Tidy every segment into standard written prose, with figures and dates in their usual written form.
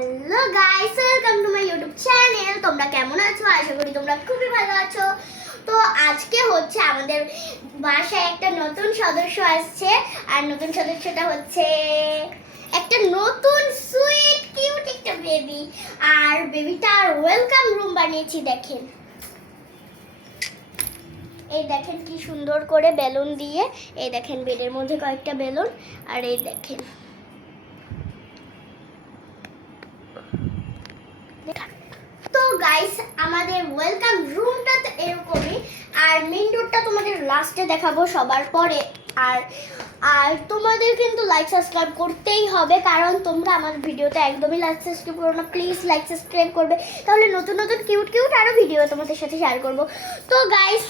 Hello guys, welcome to my YouTube channel. তোমরা কেমন আছো? আশা করি তোমরা খুবই ভালো আছো। তো আজকে হচ্ছে আমাদের বাসায় একটা নতুন সদস্য আসছে, আর নতুন সদস্যটা হচ্ছে একটা নতুন সুইট কিউট একটা বেবি। আর বেবিটার ওয়েলকাম রুম বানিয়েছি, দেখেন। এই দেখেন কি সুন্দর করে বেলুন দিয়ে, এই দেখেন বেডের মধ্যে কয়েকটা বেলুন, আর এই দেখেন তো গাইস আমাদের ওয়েলকাম রুমটা তো এরকমই, আর মেইন ডোরটা তোমাদের লাস্টে দেখাবো সবার পরে। আর আর তোমাদের কিন্তু লাইক সাবস্ক্রাইব করতেই হবে, কারণ তোমরা আমার ভিডিওতে একদমই লাইক সাবস্ক্রাইব করো না। প্লিজ লাইক সাবস্ক্রাইব করবে, তাহলে নতুন নতুন কিউট কিউট আরও ভিডিও তোমাদের সাথে শেয়ার করবো। তো গাইস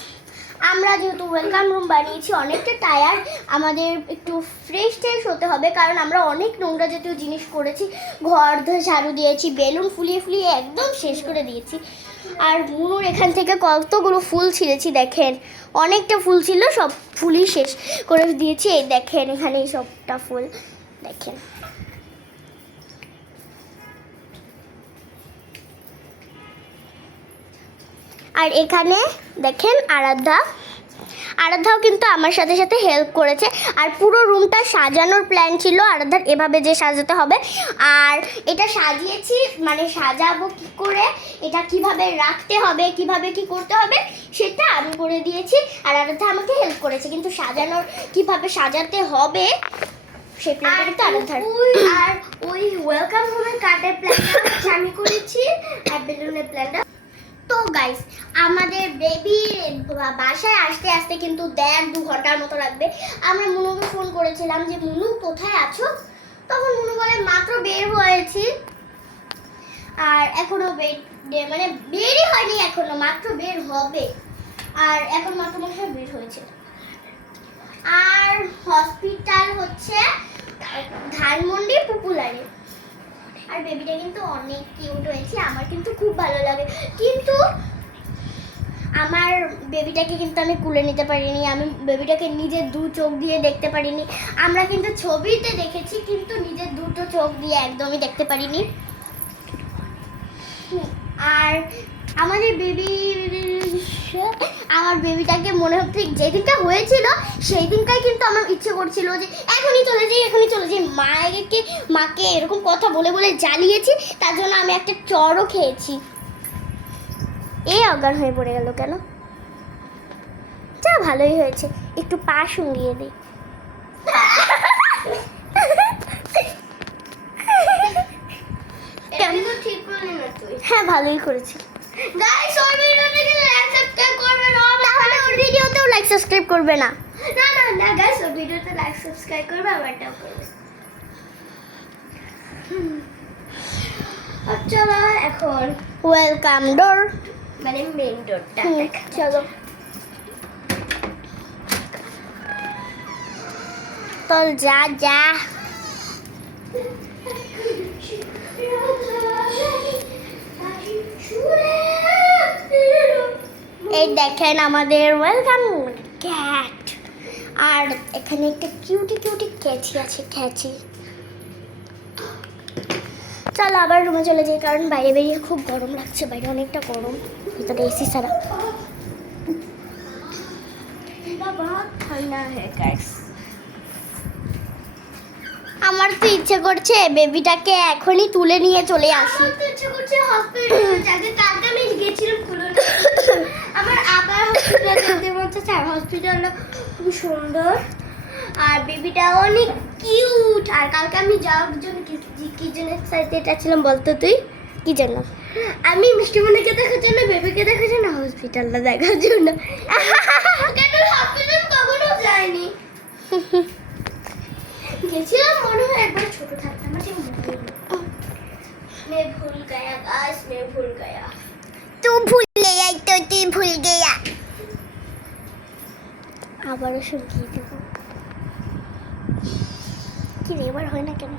আমরা যেহেতু ওয়েলকাম রুম বানিয়েছি, অনেকটা টায়ার, আমাদের একটু ফ্রেশ ট্রেশ হতে হবে, কারণ আমরা অনেক নোংরা জাতীয় জিনিস করেছি। ঘর ধরে ঝাড়ু দিয়েছি, বেলুন ফুলিয়ে ফুলিয়ে একদম শেষ করে দিয়েছি। আর মুনুর এখান থেকে কতগুলো ফুল ছিঁড়েছি, দেখেন অনেকটা ফুল ছিল, সব ফুলই শেষ করে দিয়েছি। এই দেখেন এখানে সবটা ফুল দেখেন। আর এখানে দেখেন আরাধ্যাও কিন্তু আমার সাথে সাথে হেল্প করেছে। আর পুরো রুমটা সাজানোর প্ল্যান ছিল আরাধ্যার, এভাবে যে সাজাতে হবে। আর এটা সাজিয়েছি, মানে সাজাবো কি করে, এটা কিভাবে রাখতে হবে, কিভাবে কি করতে হবে সেটা আমি করে দিয়েছি। আর আরাধ্যা আমাকে হেল্প করেছে, কিন্তু সাজানোর কিভাবে সাজাতে হবে সেই প্ল্যানটা কিন্তু আরাধ্যার। আর ওই ওয়েলকাম রুমের কার্ডের প্ল্যানটা আমি করেছি, আর বেলুনের প্ল্যানটা। তো গাইস আমাদের বেবি বাসায় আসতে আসতে কিন্তু 1.5-2 ঘন্টার মতো লাগবে। আমরা মুনুকে ফোন করেছিলাম যে মুনু কোথায় আছো, তখন মুনু বলে মাত্র বের হয়েছি। আর এখনো মানে বেরই হয়নি, এখনো মাত্র বের হবে। আর এখন মাত্র মনে হয় বের হয়েছে। আর হসপিটাল হচ্ছে ধানমন্ডি পপুলারে। আর বেবিটা কিন্তু অনেক কিউট হয়েছে, আমার কিন্তু খুব ভালো লাগে। কিন্তু আমার বেবিটাকে কিন্তু আমি কুলে নিতে পারিনি, আমি বেবিটাকে নিজের 2 চোখ দিয়ে দেখতে পারিনি। আমরা কিন্তু ছবিতে দেখেছি, কিন্তু নিজের 2টো চোখ দিয়ে একদমই দেখতে পারিনি। আর আমার বেবিটাকে মনে হচ্ছে যেদিনটা হয়েছিল সেই দিনটাই কিন্তু আমার ইচ্ছে করছিল যে এখনই চলে যাই। মাকে এরকম কথা বলে বলে জ্বালিয়েছি, তার জন্য আমি একটা চড়ও খেয়েছি। এই অজ্ঞান হয়ে পড়ে গেল কেন? যা ভালোই হয়েছে, একটু পা শুঙ্গিয়ে দিই। ঠিক করলি না তুই? হ্যাঁ ভালোই করেছি। গাইস ওর ভিডিওতে গেলে লাইক সাবস্ক্রাইব করবে না, তাহলে ওর ভিডিওতেও লাইক সাবস্ক্রাইব করবে না। না গাইস ওর ভিডিওতে লাইক সাবস্ক্রাইব করবে, আমারটাও করবে। চলো এখন ওয়েলকাম ডোর মানে মেইন ডোরটা চলো। চল যা এই দেখেন আমাদের ওয়েলকাম ক্যাট। আর এখানে একটা কিউটি ক্যাচি আছে, চলো আবার রুমে চলে যাই, কারণ বাইরে বেরিয়ে খুব গরম লাগছে, বাইরে অনেকটা গরম, ভিতরে এসি ছাড়া। আমার তো ইচ্ছে করছে বেবিটাকে এখনই তুলে নিয়ে চলে আসি। ইচ্ছে করছে হসপিটালে কালকে আমি গেছিলাম আমার আবার হসপিটালে যেতে মনে হচ্ছে। হসপিটালটা খুব সুন্দর, আর বেবিটা অনেক কিউট। আর কালকে আমি যাওয়ার জন্য কি জন্য এক্সাইটেড ছিলাম বলতো তুই? কি জন্য? আমি মিষ্টিমণিকে দেখার জন্য, বেবিকে দেখার জন্য, হসপিটালটা দেখার জন্য। কেন হসপিটাল কখনো যাইনি, গেছিলাম মনে হয় একবার ছোট থাকতাম, আমার ঠিক মনে নেই। मैं भूल गया गाइस, मैं भूल गया। तू भूल गया तो तू भूल गया। আবারও শুকিয়ে দেব। কি রে, এবার হয় না কেন?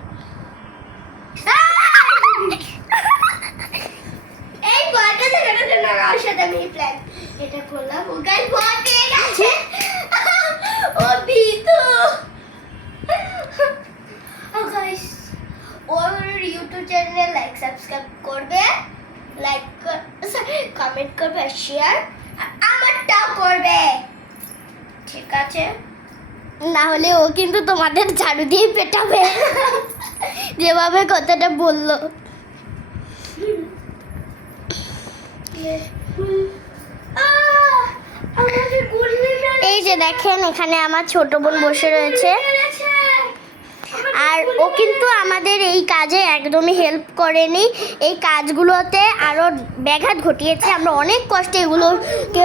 এই বলটা দেখানোর জন্য আমার সাথে আমি প্ল্যান এটা করলাম। ও গাইস ভয় পেয়ে গেছে, ও বিতু। ও গাইস ওর ইউটিউব চ্যানেলে থাকলে লাইক সাবস্ক্রাইব করবে, লাইক কমেন্ট করবে আর শেয়ার আমারটাও করবে, ঠিক আছে? না হলে ও কিন্তু তোমাদের ঝাড়ু দিয়ে পেটাবে যেভাবে কথাটা বললো। এই যে দেখেন এখানে আমার ছোট বোন বসে রয়েছে, আর ও কিন্তু আমাদের এই কাজে একদমই হেল্প করেনি, এই কাজগুলোতে আরও ব্যাঘাত ঘটিয়েছে। আমরা অনেক কষ্টে এগুলোকে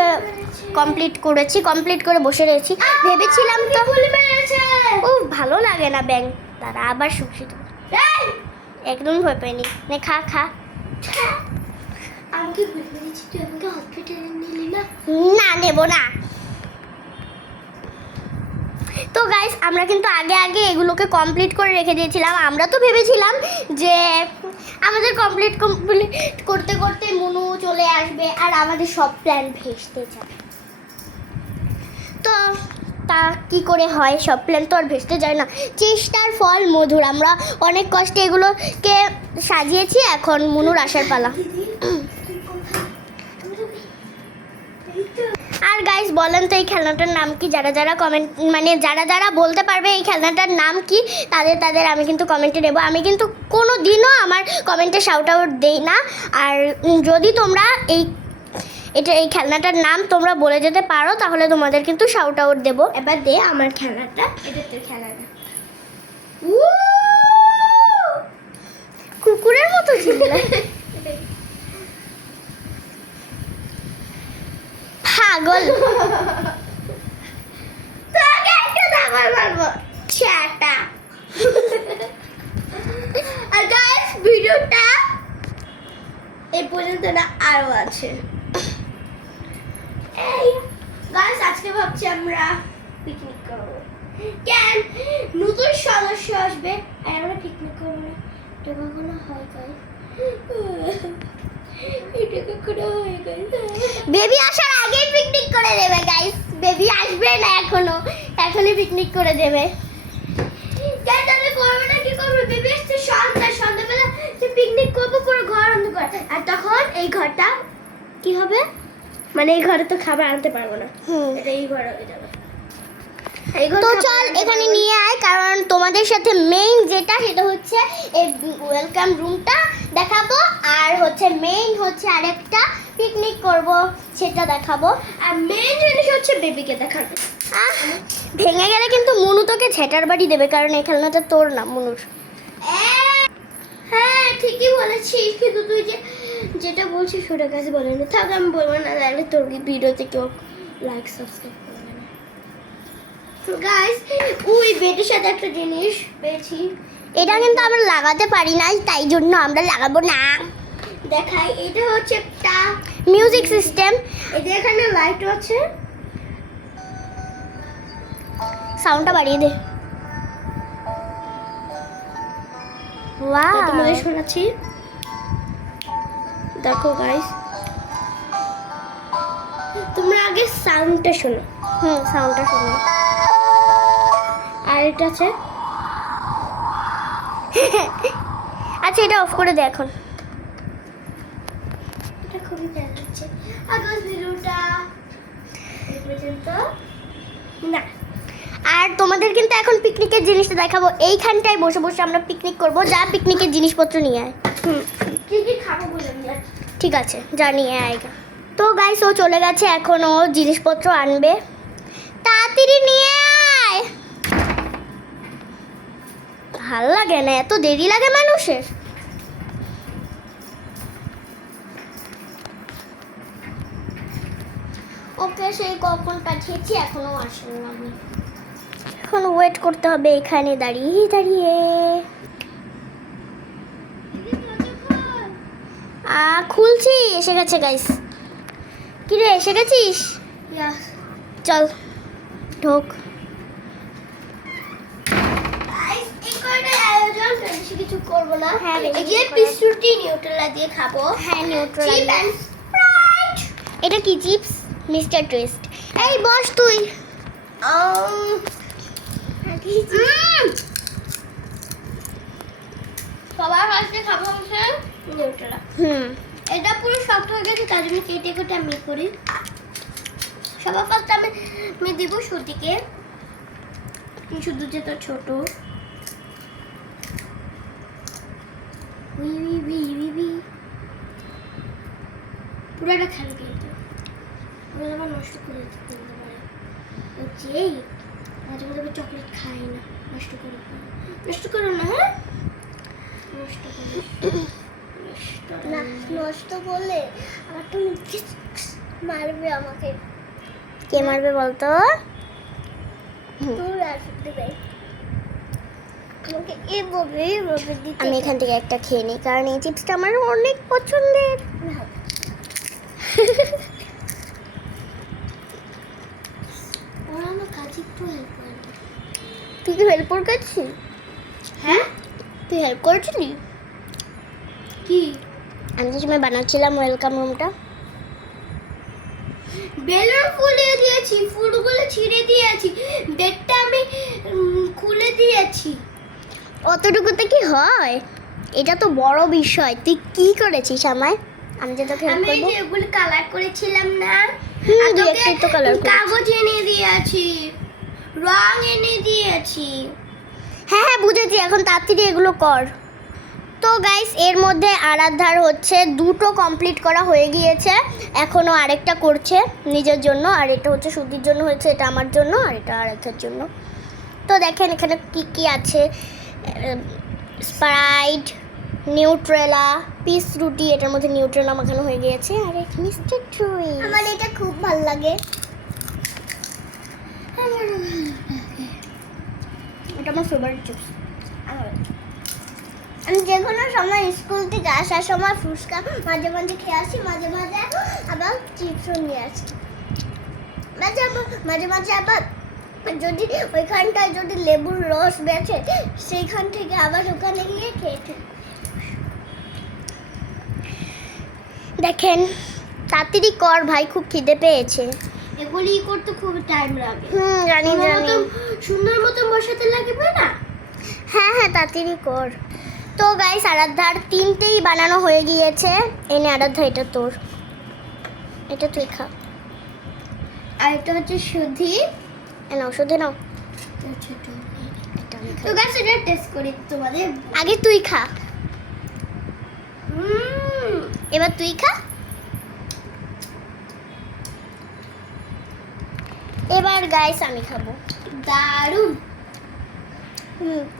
কমপ্লিট করে বসে রয়েছি। ভেবেছিলাম তো ও ভালো লাগে না ব্যাং, তারা আবার সুখী একদম ভয় পাইনি। নে খা খা। আমাকে বলেছি তুই আমাকে হসপিটালে নিলি না। না নেব না। তো গাইস আমরা কিন্তু আগে এগুলোকে কমপ্লিট করে রেখে দিয়েছিলাম। আমরা তো ভেবেছিলাম যে আমাদের কমপ্লিট করতে করতে মনু চলে আসবে আর আমাদের সব প্ল্যান ভেস্তে যাবে। তো তা কি করে হয়, সব প্ল্যান তো আর ভেস্তে যায় না, চেষ্টার ফল মধুর। আমরা অনেক কষ্টে এগুলোকে সাজিয়েছি, এখন মনুর আসার পালা। আর গাইস বলেন তো এই খেলনাটার নাম কি? যারা কমেন্ট যারা বলতে পারবে এই খেলনাটার নাম কি, তাদের আমি কিন্তু কমেন্টে দেবো। আমি কিন্তু কোনো দিনও আমার কমেন্টে শাউট আউট দেই না। আর যদি তোমরা এই খেলনাটার নাম তোমরা বলে যেতে পারো তাহলে তোমাদের কিন্তু শাউট আউট দেবো। এবার দে আমার খেলনাটা, এটা তোর খেলনা। কুকুরের মতো চিল্লায় পাগল। তোকে একটা দাবার মারবো ছাটা। আর গাইস ভিডিওটা এই পর্যন্ত না, আরো আছে। এই গাইস আজকে ভাবছি আমরা পিকনিক করব। কেন নতুন সদস্য আসবে আর আমরা পিকনিক করব না? এটা কখনো হয় গাইস? বেবি আসার আগেই পিকনিক করে দেবে গাইস। বেবি আসবে না এখনই পিকনিক করে দেবে। তাহলে করবে না, কি করবে? বেবি আসছে সন্ধ্যাবেলা যে পিকনিক করবো, পুরো ঘর অন্ধকার। আর তখন এই ঘরটা কি হবে, মানে এই ঘরে তো খাবার আনতে পারবো না, এটা এই ঘরে হয়ে যাবে। তো চল এখানে নিয়ে আয়, কারণ তোমাদের সাথে মেইন যেটা সেটা হচ্ছে এই ওয়েলকাম রুমটা দেখাবো, আর মেইন হচ্ছে আরেকটা পিকনিক করব সেটা দেখাবো, আর মেইন জিনিস হচ্ছে বেবিকে দেখাবো। ভেঙে গেলে কিন্তু মনু তোকে ঝেটার বাড়ি দেবে, কারণ এই খেলনাটা তোর না, মনুর। হ্যাঁ ঠিকই বলেছিস, কিন্তু তুই যেটা বলছিস ওটার কাছে বলে না। থাক আমি বলবো না, তাহলে তোর ভিডিওতে কেউ লাইক সাবস্ক্রাইব করবে না। গাইস ওই বেডের সাথে একটা জিনিস পেয়েছি, এটা কিন্তু আমরা লাগাতে পারি না, তাই জন্য আমরা লাগাবো না। দেখাই, এটা হচ্ছে একটা মিউজিক সিস্টেম। এটা এখানে লাইট আছে, সাউন্ডটা বাড়িয়ে দে। ওয়াও তোমাদের শোনাচ্ছি, দেখো গাইস, তোমরা আগে সাউন্ডটা শোনো। সাউন্ডটা শোনো। আর এটা আছে আচ্ছা এটা অফ করে দে এখন। এটা খুবই ভালো লাগছে। আজকের ভিডিওটা এই পর্যন্ত না। আর তোমাদের কিন্তু এখন পিকনিকের জিনিসটা দেখাবো। এইখানটায় বসে বসে আমরা পিকনিক করব। যা পিকনিকের জিনিসপত্র নিয়ে আয়। কি কি খাবো বলে নিয়ে। ঠিক আছে যা নিয়ে আয়। তো গাইস ও চলে গেছে, এখন ও জিনিসপত্র আনবে, তাড়াতাড়ি নিয়ে আয়। ভালো লাগে না, এত দেরি লাগে মানুষের। ওকে সেই কখন পাঠিয়েছি, এখনো আসেন না। এখন ওয়েট করতে হবে এখানে দাঁড়িয়ে দাঁড়িয়ে। খুলছি, এসে গেছে গাইস। কি রে এসে গেছিস? চল ঢোক। কিছু করবো না। হ্যাঁ বিস্কুটি নিউট্রেলা দিয়ে খাবো। হ্যাঁ নিউট্রেলা। এটা কি চিপস? Mister twist. এই বস তুই। সবার ফার্স্টে খাবো হচ্ছে নিউট্রেলা। এটা পুরো শক্ত হয়ে গেছে, তার জন্য কেটে কেটে আমি করি। সবার ফার্স্টে আমি দিব সুতিকে, শুধু যেটা ছোট। পুরোটা খালি কিন্তু আবার নষ্ট করে দিতে পারে। ও যেই মাঝে মাঝে আমি চকলেট খাই না, নষ্ট করে নষ্ট করো না। হ্যাঁ নষ্ট করো না, নষ্ট করলে আমার তুমি মারবে আমাকে। কে মারবে বলতো? তুই আর দেবে আমাকে এভাবে দিতে। আমি এখান থেকে একটা খেয়ে নিই, কারণ এই চিপসটা আমার অনেক পছন্দের। ওরা আমার কাজে একটু হেল্প করে। তুই কি হেল্প করছিস? হ্যাঁ তুই হেল্প করছিলি? কি? আমি যে সময় বানাচ্ছিলাম ওয়েলকাম রুমটা, বেলুন ফুলিয়ে দিয়েছি, ফুলগুলো ছিঁড়ে দিয়েছি, ডেটটা আমি খুলে দিয়েছি। অতটুকুতে কি হয়? এটা তো বড় বিষয়। তুই কি করেছিস আমায়? আমি যে তোকে হেল্প আমি করবো। যেগুলো কালার করেছিলাম না, আর তুই তোকে একটু তো কালার করেছিস। কাগজ এনে দিয়েছি, রং এনে দিয়েছি। হ্যাঁ হ্যাঁ বুঝেছি, এখন তাড়াতাড়ি এগুলো কর। তো গাইস, এর মধ্যে আরাধ্যার হচ্ছে দুটো কমপ্লিট করা হয়ে গিয়েছে, এখনও আরেকটা করছে নিজের জন্য। আর এটা হচ্ছে সুতির জন্য হয়েছে, এটা আমার জন্য, আর এটা আরাধ্যার জন্য। তো দেখেন এখানে কি কি আছে। স্প্রাইট, নিউট্রেলা, পিস রুটি, এটার মধ্যে নিউট্রেলা মাখানো হয়ে গিয়েছে, আর এক মিস্টার ট্রুই। আমার এটা খুব ভালো লাগে। এটা আমার ফেভারিট চিপস। আমি যে কোনো সময় স্কুল থেকে আসার সময় ফুচকা মাঝে মাঝে খেয়ে আসি, মাঝে মাঝে আবার চিপসও নিয়ে আসি। মাঝে মাঝে আবার যদি ওইখানটায় যদি লেবুর রস বেছে, সেইখান থেকে আবার ওখানে গিয়ে খেয়েছি। দেখেন তাড়াতাড়ি কর ভাই, খুব খিদে পেয়েছে। এগুলি করতে খুব টাইম লাগে। জানি জানি। সুন্দর মতো বসাতে লাগবে না? হ্যাঁ হ্যাঁ তাড়াতাড়ি কর। তো গাইস, আরাধ্যার তিনটেই বানানো হয়ে গিয়েছে। এনে আরাধ্যা, এটা তোর, এটা তুই খা। আর এটা হচ্ছে সুধি। নাও শুধু নাও। ছোট এটা আমি তো খাই। গাইস, এটা টেস্ট করি তোমাদের। আগে তুই খা, এবার তুই খা। এবার গাইস আমি খাবো। দারুণ।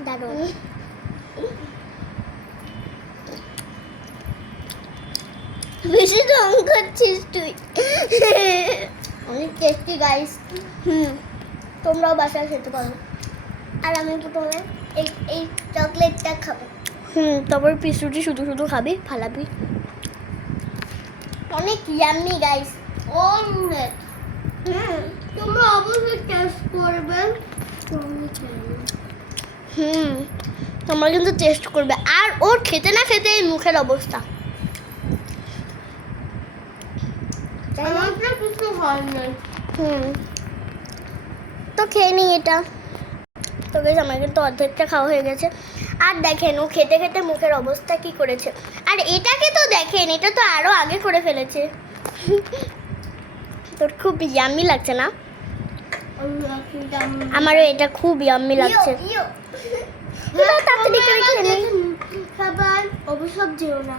দারুণ। বেশি রং করছিস তুই। অনেক টেস্টি গাইস। তোমরাও বাসায় খেতে পারো। আর আমি প্রথমে এই চকলেটটা খাবো। তারপর পিস রুটি শুধু শুধু খাবি, ফালাবি। অনেক ইয়াম্মি গাইস। অনেক। তোমরা অবশ্যই টেস্ট করবে। তোমরা কিন্তু টেস্ট করবে। আর ওর খেতে না খেতে এই মুখের অবস্থা। আমার তো কিছু হয় না। তো খেয়ে নিই এটা। তো গাইস, আমার কিন্তু অর্ধেকটা খাওয়া হয়ে গেছে। আর দেখেন ও খেতে খেতে মুখের অবস্থা কি করেছে। আর এটাকে তো দেখেন, এটা তো আরো আগে করে ফেলেছে। তোর খুব ইয়াম্মি লাগছে না? আমারও এটা খুব ইয়াম্মি লাগছে। তাড়াতাড়ি করে খেয়ে নিই। খাবার অভিশাপ যেও না।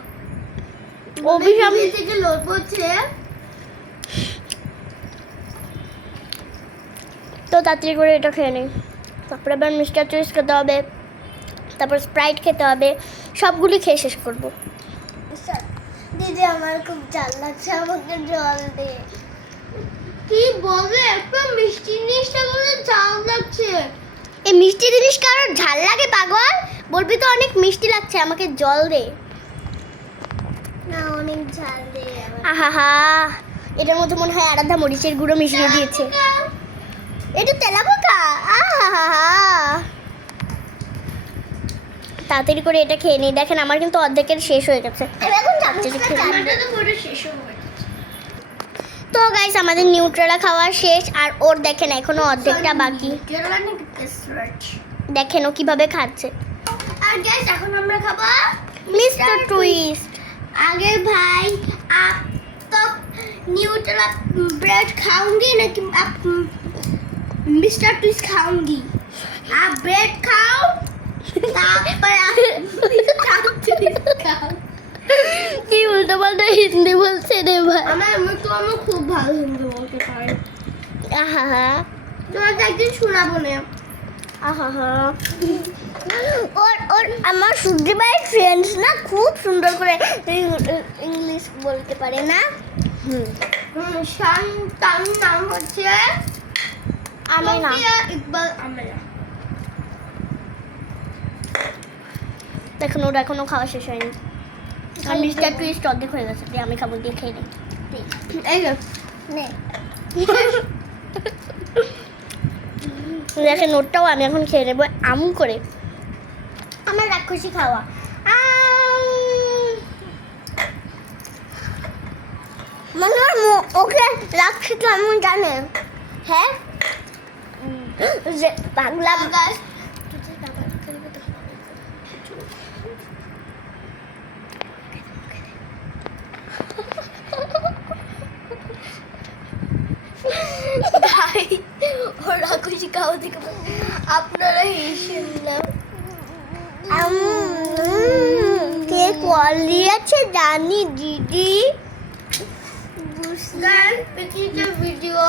অভিশাপ থেকে লোড পড়ছে। তো তাড়াতাড়ি করে এটা খেয়ে নিই। তারপরে আবার মিস্টার চয়েস খেতে হবে, তারপর স্প্রাইট খেতে হবে। সবগুলি খেয়ে শেষ করবো। দিদি আমার খুব ঝাল লাগছে, আমাকে জল দে। কি বলবে, একটা মিষ্টি জিনিসটা বলে ঝাল লাগছে। এই মিষ্টি জিনিস কারোর ঝাল লাগে পাগল? বলবি তো অনেক মিষ্টি লাগছে, আমাকে জল দে। না অনেক ঝাল দে। আহা, এটার মধ্যে মনে হয় আরাধ্যা মরিচের গুঁড়ো মিশিয়ে দিয়েছে। এটা তেলাপোকা। আহা, তাড়াতাড়ি করে এটা খেয়ে নিই। দেখেন আমার কিন্তু অর্ধেকের শেষ হয়ে গেছে। এখন যাচ্ছে পুরো শেষ হয়ে তো গাইস, আমাদের নিউট্রেলা খাওয়া শেষ। আর ওর দেখেন এখনো অর্ধেকটা বাকি। দেখেন ও কিভাবে খাচ্ছে। আর গ্যাস এখন আমরা খাবো মিস্টার টুইস্ট। आगे भाई आप तो न्यूट्रेला ब्रेड खाऊंगी ना कि आप मिस्टर ट्विस्ट खाऊंगी आप ब्रेड खाओ तापर आप मिस्टर ट्विस्ट खाओ কি উল্টো পাল্টা হিন্দি বলছে রে ভাই। আমি খুব ভালো হিন্দি বলতে পারি আহা তোমাকে একদিন শোনাবো না আহা ওর আমার সুজি ভাই ফ্রেন্ডস না খুব সুন্দর করে ইংলিশ বলতে পারে না। তার নাম হচ্ছে আমেনা। ইকবাল আমেনা। দেখুন ওটা এখনো খাওয়া শেষ হয়নি আর মিস্টার টুইস্ট অর্ধেক হয়ে গেছে দিয়ে আমি খাবো দিয়ে খেয়ে নিই এই যে নে দেখেন ওটাও আমি এখন খেয়ে নেবো আম করে আমার রাক্ষসী খাওয়া মানে ওকে রাক্ষসী কেমন জানে হ্যাঁ যে বাংলা ভাই ওরা খুশি খাওয়া থেকে আপনারা হেসেন না কে কল দিয়েছে জানি দিদি বুঝলেন পৃথিবীর ভিডিও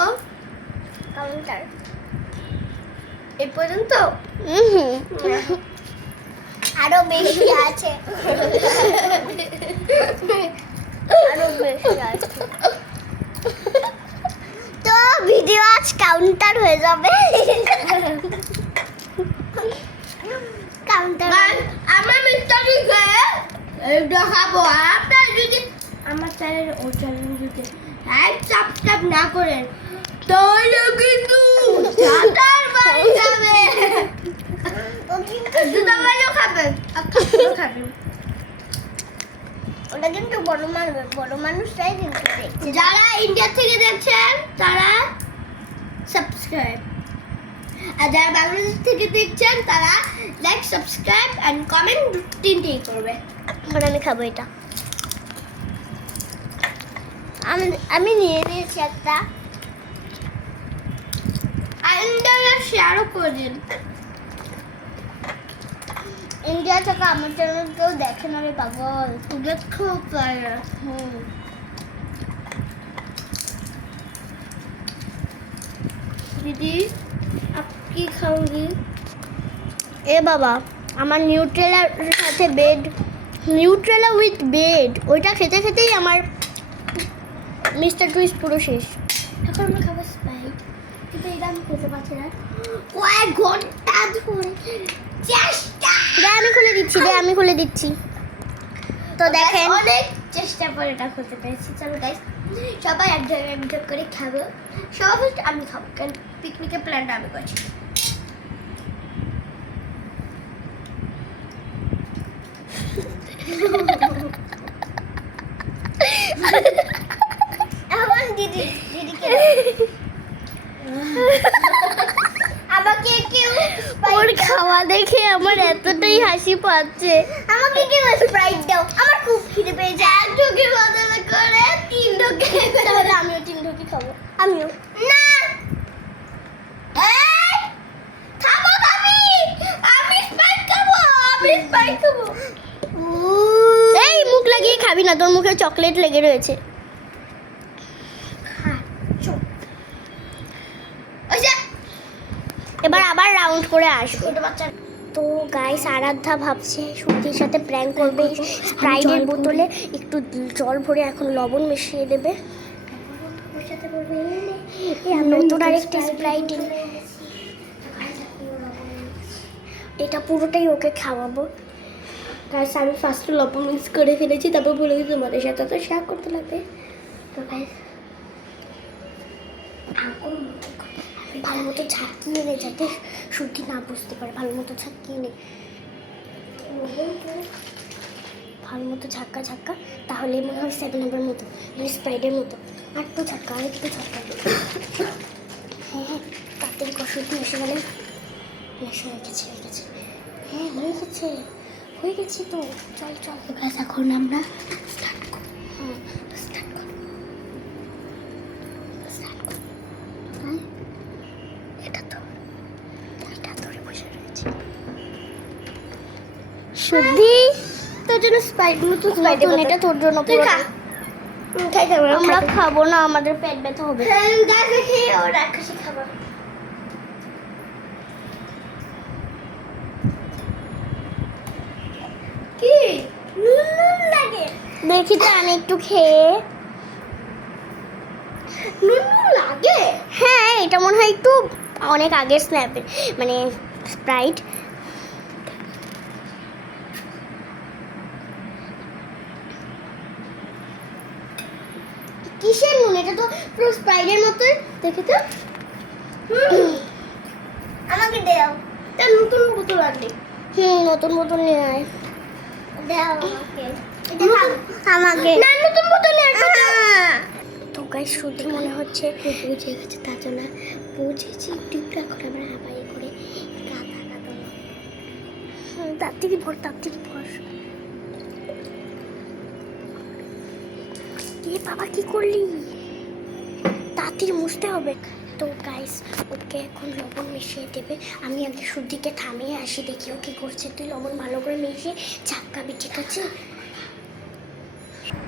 কাউন্টার এ পর্যন্ত আরো বেশি আছে আরো বেশি আছে তো ভিডিও আজ কাউন্টার হয়ে যাবে কাউন্টার আমরা মিস্টার এইটা খাবো আপনার যদি আমার চ্যানেল ও চ্যানেল যদি লাইক সাবস্ক্রাইব না করেন তাহলে কিন্তু চাটার বাড়ি যাবে ও কিন্তু দুটো বাড়িও খাবেন আপনারও খাবেন ওটা কিন্তু বড় মানুষরাই কিন্তু দেখছে যারা ইন্ডিয়া থেকে দেখছেন তারা সাবস্ক্রাইব আর যারা বাংলাদেশ থেকে দেখছেন তারা লাইক সাবস্ক্রাইব এন্ড কমেন্ট তিনটেই করবে এখন আমি খাবো এটা আমি নিয়ে নিয়েছি একটা ইন্ডিয়া শেয়ারও করেন ইন্ডিয়া থেকে আমার চ্যানেল কেউ দেখে না রে পাগল দেখো পারে दीदी आप की खाओगी এ বাবা আমার নিউট্রেলার সাথে বেড নিউট্রেলা উইথ বেড ওইটা খেতে খেতেই আমার মিস্টার টুইস্ট পুরো শেষ এখন আমরা খাবো স্প্রাইট কিন্তু এটা আমি খেতে পারছি না কয়েক ঘন্টা ধরে চেষ্টা আমি খুলে দিচ্ছি তো দেখেন অনেক চেষ্টা করে এটা করতে পেরেছি চলো গাইস সবাই এক ঢোক করে খাবো সবাই আমি খাবো কারণ পিকনিকের প্ল্যানটা আমি করছি এখন দিদিকে আমাকে কেউ ওর খাওয়া দেখে আমার এতটাই হাসি পাচ্ছে আমাকে কেউ স্প্রাইট দাও আমার খুব খিদে পেয়েছে এক ঢোকের বদলে করে তিন ঢোকে তাহলে আমিও 3 ঢোকি খাবো আমিও না এই খাবো আমি স্প্রাইট খাবো এই মুখ লাগিয়ে খাবি না তোর মুখে চকলেট লেগে রয়েছে এবার আবার রাউন্ড করে আসবে ছোট বাচ্চা তো গাইস আরাধ্যা ভাবছে সূর্যের সাথে প্র্যাঙ্ক করবে স্প্রাইটের বোতলে একটু জল ভরে এখন লবণ মিশিয়ে দেবে নতুন আরেকটি স্প্রাইট এটা পুরোটাই ওকে খাওয়াবো গাইস আমি ফার্স্টে লবণ মিক্স করে ফেলেছি তারপর বলে দিই তোমাদের সাথে তো শেয়ার করতে লাগবে তো গাইস ভালো মতো ঝাঁকিয়ে নে যাতে সূর্যি না বুঝতে পারে ভালো মতো ঝাঁকিয়ে নে ভালো মতো ঝাক্কা তাহলে মনে হয় 7-Up মতো স্প্রাইটের মতো আর একটু ঝাক্কা হ্যাঁ তাড়াতাড়ি কষুটি এসে গেলে হয়ে গেছে হয়ে গেছে হয়ে গেছে তো, চল চল। গাছ এখন আমরা স্টার্ট কর। এটা তো ধরে বসে রয়েছে। শুদ্ধি তোর জন্য স্প্রাইট নতুন স্প্রাইট নতুন, এটা তোর জন্য তুই পুরো। খা। খাই খাবো আমরা খাবো না, আমাদের পেট ব্যথা হবে। গাছ দেখে ও রাক্ষসী খাবার। কি নুন নুন লাগে? দেখি তো আমি একটু খেয়ে। নুন নুন লাগে? হ্যাঁ, এটা মনে হয় একটু অনেক আগের স্ন্যাপের, মানে স্প্রাইট। কিসের নুন? এটা তো পুরো স্প্রাইটের মতোই, দেখি তো। আমাকে দাও। তা নতুন বোতল আনলি। নতুন বোতল নিয়ে আয়। দাও আমাকে। এটা আমাকে না নতুন বোতল নিয়ে আসো। তো গাইস, শুদ্ধি মনে হচ্ছে বুঝে গেছে, তার জন্য বুঝেছি টিপটা করে আমরা হাবাই করে কাদা কাদা। তাড়াতাড়ি ভর, তাড়াতাড়ি ভর। এ বাবা, কি করলি? তাড়াতাড়ি মুছতে হবে তো গাইস। ওকে এখন লবণ মিশিয়ে দেবে। আমি আগে শুদ্ধিকে থামিয়ে আসি, দেখি ও কি করছে। তুই লবণ ভালো করে মিশিয়ে চাপকাবি, ঠিক আছে?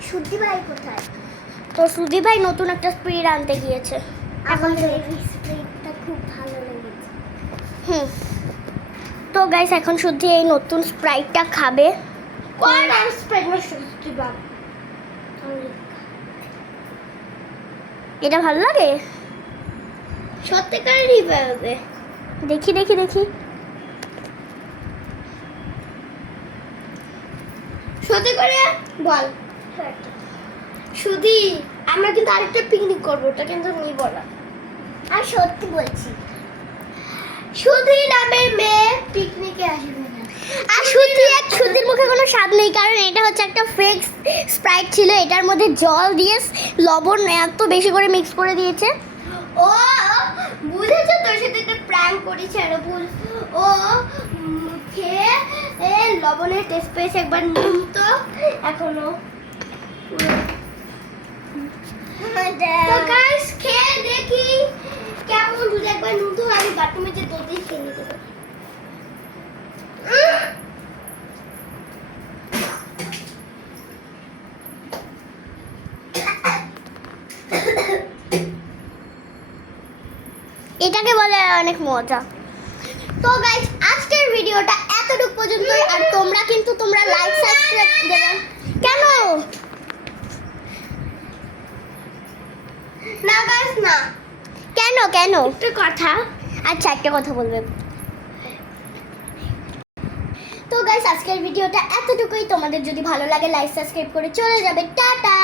শুদ্ধি ভাই কোথায়? তো সুধি ভাই নতুন একটা স্প্রিড আনতে গিয়েছে। আমাদের এই স্প্রেটা খুব ভালো লেগেছে। হুম। তো গাইস, এখন শুদ্ধি এই নতুন স্প্রাইটটা খাবে। কোন আর স্প্রেড না শুদ্ধি বাবা। এটা ভালো লাগে? সত্যিকারেরই পাবে। দেখি দেখি দেখি। সত্যি করে বল। শুধু আমরা কিন্তু আরেকটা পিকনিক করবো, ওটা কিন্তু নিব না। আর সত্যি বলছি, শুধুই নামের মেয়ে পিকনিকে আসবে না। আর শুদ্ধির মুখে কোনো স্বাদ নেই, কারণ এটা হচ্ছে একটা ফেক স্প্রাইট ছিল। এটার মধ্যে জল দিয়ে লবণ এত বেশি করে মিক্স করে দিয়েছে। ও বুঝেছো, তোর সাথে একটা প্র্যাঙ্ক করেছে আর ভুল। ও খেয়ে লবণের টেস্ট পেয়েছে, একবার নুন তো এখনো তো গাইস খেয়ে দেখি কেমন। যদি একবার নুন তো আমি বাথরুমে যে দুধ দিয়ে খেয়ে নিতে পারি। এটাকে বলে অনেক মজা। তো গাইস, আজকের ভিডিওটা এতটুকু পর্যন্তই। আর তোমরা লাইক সাবস্ক্রাইব দেবে কেন? না গাইস না, কেন কেন? একটা কথা। আচ্ছা, একটা কথা বলবে। তো গাইস, আজকের ভিডিওটা এতটুকুই। তোমাদের যদি ভালো লাগে লাইক সাবস্ক্রাইব করে চলে যাবে। টাটা।